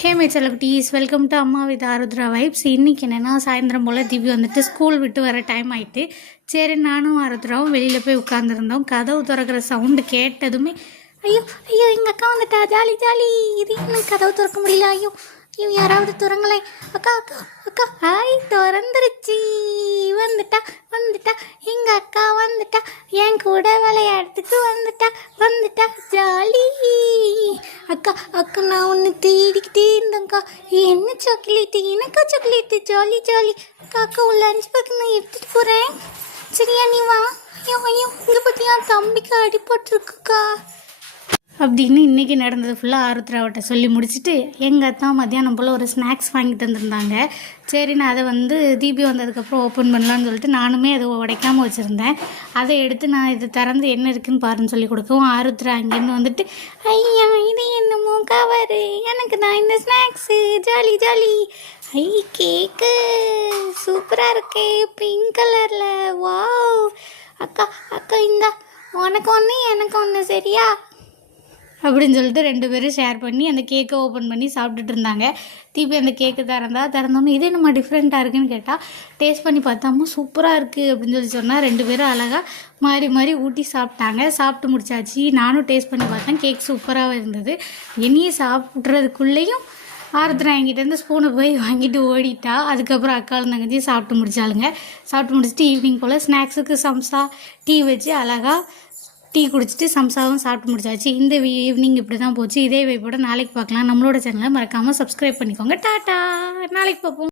Hey my செல்லக்குட்டீஸ், welcome to அம்மா with Arudra vibes. இன்றைக்கி என்னென்னா சாயந்தரம் போல் திவ்யா வந்துட்டு ஸ்கூல் விட்டு வர டைம் ஆகிட்டு, சரி நானும் ஆருத்ராவும் வெளியில் போய் உட்காந்துருந்தோம். கதவு திறக்கிற சவுண்டு கேட்டதுமே ஐயோ ஐயோ எங்கள் அக்கா வந்துட்டா, ஜாலி ஜாலி. இது இன்னும் கதவு திறக்க முடியல. ஐயோ ஐயோ யாராவது திறங்களே. அக்கா அக்கா அக்கா ஹாய், திறந்துருச்சு. வந்துட்டா வந்துட்டா எங்கள் அக்கா வந்துட்டா, என் கூட விளையாடுறதுக்கு வந்துட்டா ஜாலி. அக்கா அக்கா நான் ஒன்று தேடிக்கிட்டே இருந்தேங்க்கா. என்ன சாக்லேட்டு? எனக்கா சாக்லேட்டு? Jolly jolly. அக்கா அக்கா உள்ள லஞ்ச் பேக் நான் எடுத்துகிட்டு போகிறேன், சரியா? நீ வா. ஐயோ ஐயோ இங்கே பார்த்தியா, தம்பிக்கு அடிபட்டுருக்குக்கா அப்படின்னு இன்றைக்கி நடந்தது ஃபுல்லாக ஆருத்ராவிட்ட சொல்லி முடிச்சுட்டு, எங்கள் அத்தா மத்தியானம் போல் ஒரு ஸ்நாக்ஸ் வாங்கிட்டு வந்திருந்தாங்க. சரி நான் அதை தீபி வந்ததுக்கப்புறம் ஓப்பன் பண்ணலான்னு சொல்லிட்டு நானுமே அதை உடைக்காமல் வச்சுருந்தேன். அதை எடுத்து நான் இது திறந்து என்ன இருக்குதுன்னு பாருன்னு சொல்லி கொடுக்கவும், ஆருத்ரா அங்கேருந்து வந்துட்டு ஐயா இது என்னமோ கவரு, எனக்கு தான் இந்த ஸ்நாக்ஸு, ஜாலி ஜாலி. ஐ கேக்கு சூப்பராக இருக்கே, பிங்க் கலரில். வாவ் அக்கா அக்கா இந்தா, உனக்கு ஒன்று எனக்கு ஒன்று, சரியா அப்படின்னு சொல்லிட்டு 2 பேரும் ஷேர் பண்ணி அந்த கேக்கை ஓப்பன் பண்ணி சாப்பிட்டுட்டு இருந்தாங்க. தீபி அந்த கேக்கு திறந்தோன்னே இது நம்ம டிஃப்ரெண்ட்டாக இருக்குதுன்னு கேட்டால், டேஸ்ட் பண்ணி பார்த்தாமோ சூப்பராக இருக்குது அப்படின்னு சொல்லி சொன்னால் 2 பேரும் அழகாக மாறி மாறி ஊட்டி சாப்பிட்டாங்க. சாப்பிட்டு முடிச்சாச்சு. நானும் டேஸ்ட் பண்ணி பார்த்தேன், கேக் சூப்பராக இருந்தது. இனியும் சாப்பிட்றதுக்குள்ளேயும் ஆருத்ரா என்கிட்டேருந்து ஸ்பூனை போய் வாங்கிட்டு ஓடிட்டா. அதுக்கப்புறம் அக்காலும் தங்கச்சியும் சாப்பிட்டு முடிச்சாளுங்க. சாப்பிட்டு முடிச்சுட்டு ஈவினிங் போல் ஸ்நாக்ஸுக்கு சம்சா டீ வச்சு அழகாக டீ குடிச்சிட்டு சம்சாவும் சாப்பிட்டு முடிச்சாச்சு. இந்த ஈவினிங் இப்படி தான் போச்சு. இதே வைப்போட நாளைக்கு பார்க்கலாம். நம்மளோட சேனலை மறக்காமல் சப்ஸ்கிரைப் பண்ணிக்கோங்க. டாட்டா, நாளைக்கு பார்ப்போம்.